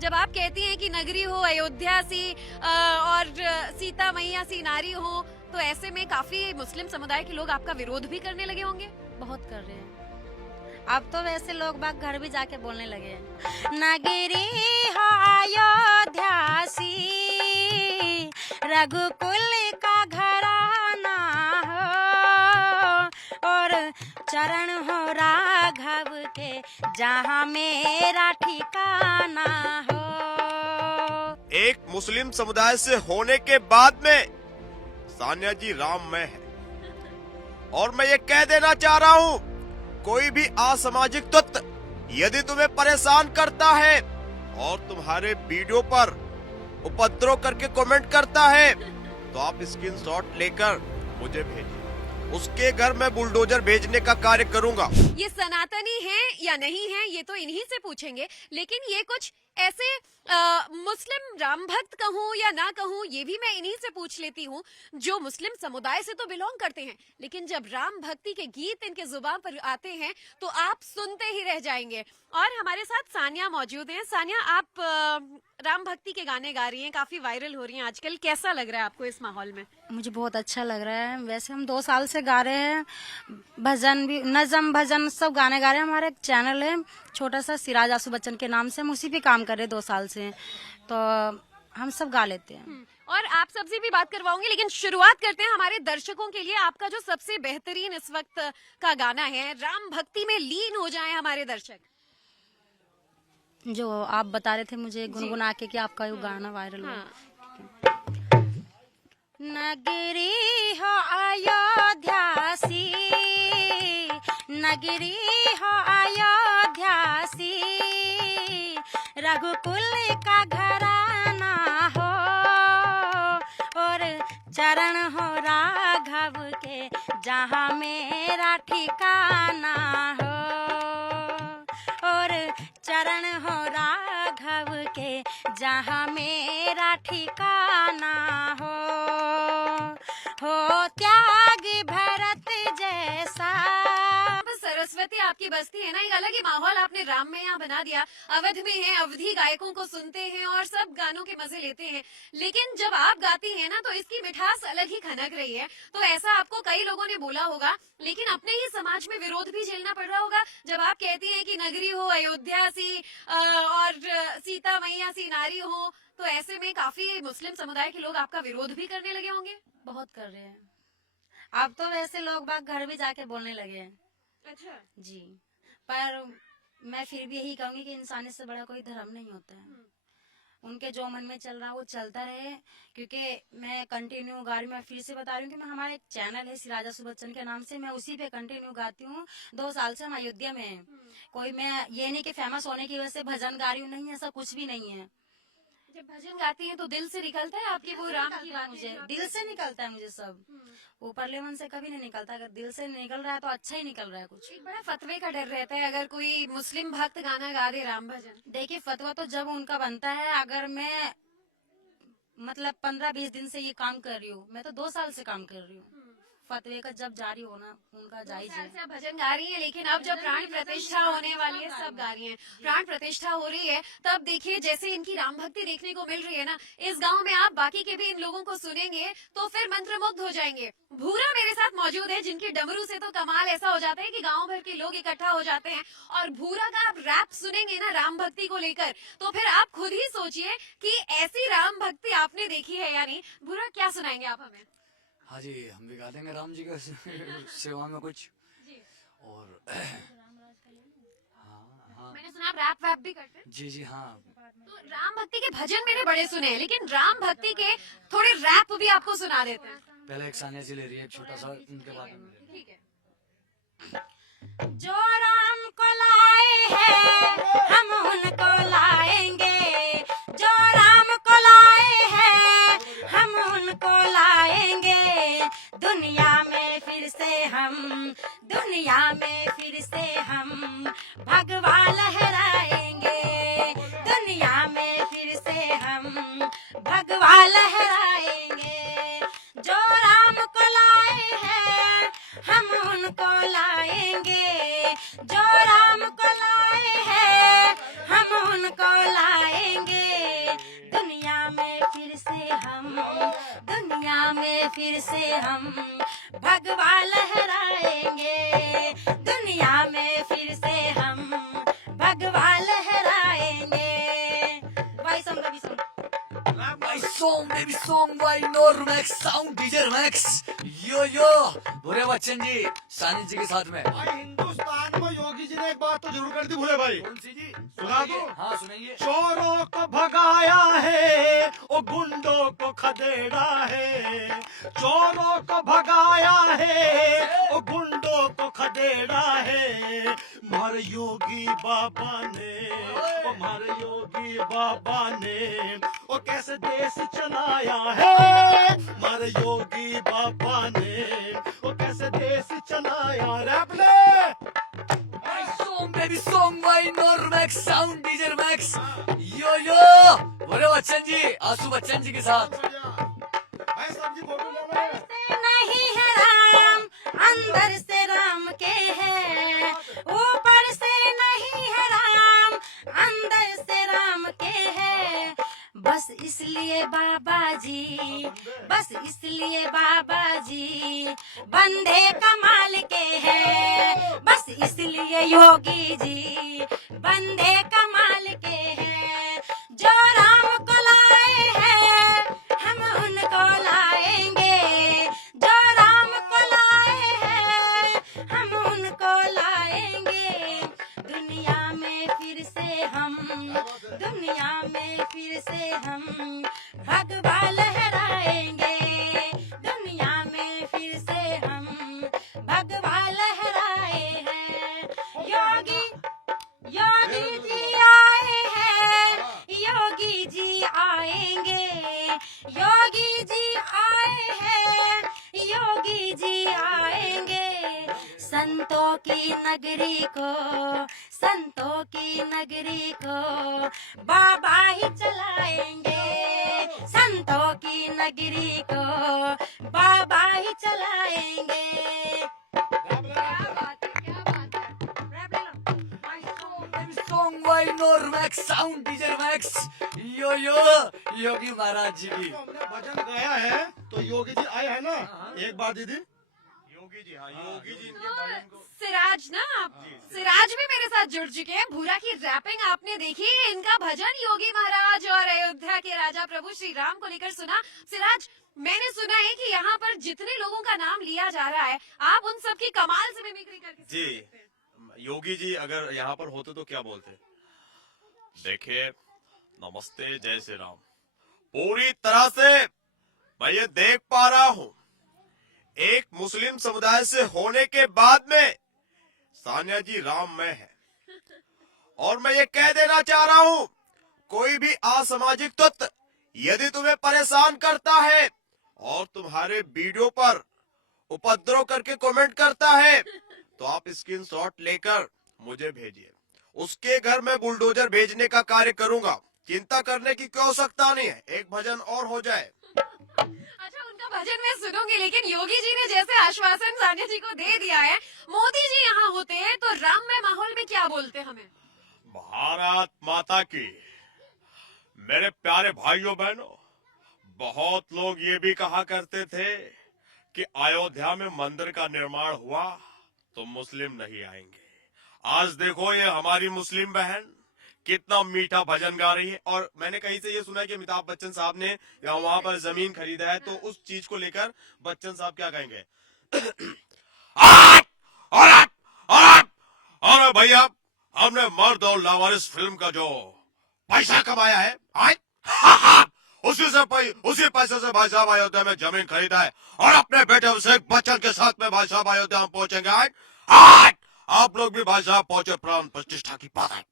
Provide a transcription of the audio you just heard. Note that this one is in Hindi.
जब आप कहती हैं कि नगरी हो अयोध्या सी और सीता मैया सी नारी हो, तो ऐसे में काफी मुस्लिम समुदाय के लोग आपका विरोध भी करने लगे होंगे। बहुत कर रहे हैं। अब तो वैसे लोग बाग घर भी जाके बोलने लगे हैं, नगरी हो अयोध्या सी, रघुकुल का घराना हो, और चरण हो राघव के जहाँ मेरा ठिकाना हो। एक मुस्लिम समुदाय से होने के बाद में सानिया जी राममय है, और मैं ये कह देना चाह रहा हूँ, कोई भी असामाजिक तत्व यदि तुम्हें परेशान करता है और तुम्हारे वीडियो पर उपद्रव करके कमेंट करता है, तो आप स्क्रीनशॉट लेकर मुझे भेजिए। उसके घर में बुलडोजर भेजने का कार्य करूंगा। ये सनातनी हैं या नहीं हैं, ये तो इन्हीं से पूछेंगे, लेकिन ये कुछ ऐसे मुस्लिम राम भक्त कहूँ या ना कहूँ, ये भी मैं इन्हीं से पूछ लेती हूँ जो मुस्लिम समुदाय से तो बिलोंग करते हैं, लेकिन जब राम भक्ति के गीत इनके जुबान पर आते हैं तो आप सुनते ही रह जाएंगे। और हमारे साथ सानिया मौजूद हैं। सानिया, आप राम भक्ति के गाने गा रही हैं, काफी वायरल हो रही हैं आजकल, कैसा लग रहा है आपको इस माहौल में? मुझे बहुत अच्छा लग रहा है। वैसे हम 2 साल से गा रहे हैं, भजन भी, नज़म भजन सब गाने गा रहे हैं। हमारा एक चैनल है छोटा सा, सिराज आसू बच्चन के नाम से, हम उसी पे काम कर रहे हैं 2 साल से, तो हम सब गा लेते हैं। और आप सबसे भी बात करवाऊंगी, लेकिन शुरुआत करते हैं हमारे दर्शकों के लिए आपका जो सबसे बेहतरीन इस वक्त का गाना है, राम भक्ति में लीन हो जाएं हमारे दर्शक। जो आप बता रहे थे मुझे गुनगुना के कि आपका ये गाना वायरल हुआ। नगरी हो अयोध्या सी, नगरी हो अयोध्या सी, रघुकुल का घराना हो, और चरण हो राघव के जहाँ मेरा ठिकाना हो, और चरण हो राघव के जहाँ मेरा ठिकाना हो त्याग भरत जैसा। सरस्वती आपकी बस्ती है ना, एक अलग ही माहौल आपने राम में यहाँ बना दिया। अवध में है, अवधी गायकों को सुनते हैं और सब गानों के मजे लेते हैं, लेकिन जब आप गाती हैं ना तो इसकी मिठास अलग ही खनक रही है। तो ऐसा आपको कई लोगों ने बोला होगा, लेकिन अपने ही समाज में विरोध भी झेलना पड़ रहा होगा जब आप कहती हैं कि नगरी हो अयोध्या सी और सीता मैया सी नारी हो, तो ऐसे में काफी मुस्लिम समुदाय के लोग आपका विरोध भी करने लगे होंगे। बहुत कर रहे हैं। अब तो वैसे लोग बाग घर भी जाके बोलने लगे हैं। अच्छा जी, पर मैं फिर भी यही कहूंगी कि इंसानियत से बड़ा कोई धर्म नहीं होता है। उनके जो मन में चल रहा है वो चलता रहे, क्योंकि मैं कंटिन्यू गा रही हूँ। मैं फिर से बता रही हूँ कि मैं, हमारा एक चैनल है सिराज आसू बच्चन के नाम से, मैं उसी पे कंटिन्यू गाती हूँ। 2 साल से हम अयोध्या में हैं। कोई मैं ये नहीं कि फेमस होने की वजह से भजन गा रही हूँ, नहीं, ऐसा कुछ भी नहीं है। जब भजन गाती हैं तो दिल से निकलता है आपकी वो राम की बात? मुझे दिल से निकलता है, मुझे सब ऊपर लेवन से कभी नहीं निकलता। अगर दिल से निकल रहा है तो अच्छा ही निकल रहा है। कुछ एक बड़ा फतवे का डर रहता है अगर कोई मुस्लिम भक्त गाना गा दे राम भजन। देखिए, फतवा तो जब उनका बनता है। अगर मैं मतलब 15-20 दिन से ये काम कर रही हूँ, मैं तो 2 साल से काम कर रही हूँ। फतवे का जब जारी होना उनका जायज है। 2 साल से आप भजन गा रही हैं, लेकिन अब जब प्राण प्रतिष्ठा होने वाली है सब गा रही हैं। प्राण प्रतिष्ठा हो रही है तब देखिए जैसे इनकी राम भक्ति देखने को मिल रही है ना, इस गांव में आप बाकी के भी इन लोगों को सुनेंगे तो फिर मंत्रमुग्ध हो जाएंगे। भूरा मेरे साथ मौजूद है, जिनकी डमरू से तो कमाल ऐसा हो जाता है कि गाँव भर के लोग इकट्ठा हो जाते हैं। और भूरा का आप रैप सुनेंगे ना राम भक्ति को लेकर, तो फिर आप खुद ही सोचिए कि ऐसी राम भक्ति आपने देखी है या नहीं। भूरा, क्या सुनाएंगे आप हमें? हाँ जी, हम भी गा देंगे राम जी का सेवा में कुछ जी। और हाँ मैंने सुना आप रैप वैप भी करते हैं। जी हाँ। तो राम भक्ति के भजन मैंने बड़े सुने हैं, लेकिन राम भक्ति के थोड़े रैप भी आपको सुना देते हैं। पहले एक सानिया जी ले रही है, एक छोटा सा, उनके बाद में ठीक है। जो राम को लाए हैं हम उनको लाएंगे, जो राम को लाए हैं हम उनको लाएंगे। दुनिया में फिर से हम, दुनिया में फिर से हम भगवा लहराएंगे। दुनिया में फिर से हम भगवा लहराएंगे। जो राम को लाए हैं हम उनको लाएंगे, जो राम को लाए हैं हम उनको लाएंगे। में फिर से हम भगवा लहराएंगे, दुनिया में फिर से हम भगवा लहराएंगे। भाई सॉन्ग कभी song My song, baby song by Normax Sound DJ Max. यो भोरे बच्चन जी सानी जी के साथ में। भाई हिंदुस्तान में योगी जी ने एक बात तो जरूर कर दी भूले भाई। कौन सी जी? सुना दो। हाँ सुनाइए। चोरों को भगाया है ओ गुंडों को खदेड़ा है, चोरों को भगाया है ओ गुंडों को खदेड़ा है, हमारे योगी बाबा ने, हमारे योगी बाबा ने ओ कैसे देश चलाया है, हमारे योगी बाबा ने ओ कैसे देश चलाया। रैप ले। My song, baby song by Normax Sound DJ Max. यो भोरे बच्चन जी आंसू बच्चन जी के साथ। भाई साहब जी फोटो ले लो। से नहीं है राम, अंदर से राम के है, ऊपर से नहीं है राम, अंदर से राम के है। बस इसलिए बाबा जी, बस इसलिए बाबा जी बंदे कमाल के हैं, बस इसलिए योगी जी बंदे कमाल के हैं। जो राम को लाए हैं हम उनको लाएंगे, जो राम को लाए हैं हम उनको लाएंगे। दुनिया में फिर से हम, दुनिया में फिर से हम भगवा लहराएंगे, दुनिया में फिर से हम भगवा लहराए हैं। योगी योगी जी आए हैं, योगी जी आएंगे, योगी जी आए हैं, योगी जी आएंगे। संतों की नगरी को, संतों की नगरी को बाबा ही चलाएंगे, संतों की नगरी को बाबा ही चलाएंगे। क्या बात है, क्या बात है। रैप ले लो। My song, baby song by Normax Sound DJ Max. यो योगी महाराज जी की। तो हमने भजन गाया है तो योगी जी आए हैं ना। एक बार दीदी। योगी जी, हाँ योगी जी इनके भजन को सिराज ना आप, सिराज भी मेरे साथ जुड़ चुके हैं। भूरा की रैपिंग आपने देखी, इनका भजन योगी महाराज और अयोध्या के राजा प्रभु श्री राम को लेकर सुना। सिराज, मैंने सुना है कि यहाँ पर जितने लोगों का नाम लिया जा रहा है आप उन सब की कमाल से मिमिक्री करके जी, सुना सकते हैं। योगी जी अगर यहाँ पर होते तो क्या बोलते? देखिए, नमस्ते, जय श्री राम। पूरी तरह से मैं ये देख पा रहा हूँ, एक मुस्लिम समुदाय से होने के बाद में सानिया जी राम में है, और मैं ये कह देना चाह रहा हूँ, कोई भी असामाजिक तत्व यदि तुम्हें परेशान करता है और तुम्हारे वीडियो पर उपद्रव करके कमेंट करता है तो आप स्क्रीनशॉट लेकर मुझे भेजिए, उसके घर में बुलडोजर भेजने का कार्य करूंगा। चिंता करने की कोई आवश्यकता नहीं है, एक भजन और हो जाए। अच्छा, उनका भजन मैं सुनूंगी, लेकिन योगी जी ने जैसे आश्वासन सानिया जी को दे दिया है, मोदी जी यहाँ होते हैं तो राममय माहौल में क्या बोलते हमें? भारत माता की। मेरे प्यारे भाइयों बहनों, बहुत लोग ये भी कहा करते थे कि अयोध्या में मंदिर का निर्माण हुआ तो मुस्लिम नहीं आएंगे। आज देखो, ये हमारी मुस्लिम बहन कितना मीठा भजन गा रही है। और मैंने कहीं से ये सुना कि अमिताभ बच्चन साहब ने वहां पर जमीन खरीदा है, तो उस चीज को लेकर बच्चन साहब क्या कहेंगे? अरे भैया, हमने मर्द और लावारिस फिल्म का जो पैसा कमाया है, उसी पैसे से भाई साहब अयोध्या में जमीन खरीदा है, और अपने बेटे अभिषेक बच्चन के साथ में भाई साहब अयोध्या में पहुंचेंगे। आप लोग भी भाई साहब पहुंचे, प्राण प्रतिष्ठा की बात है।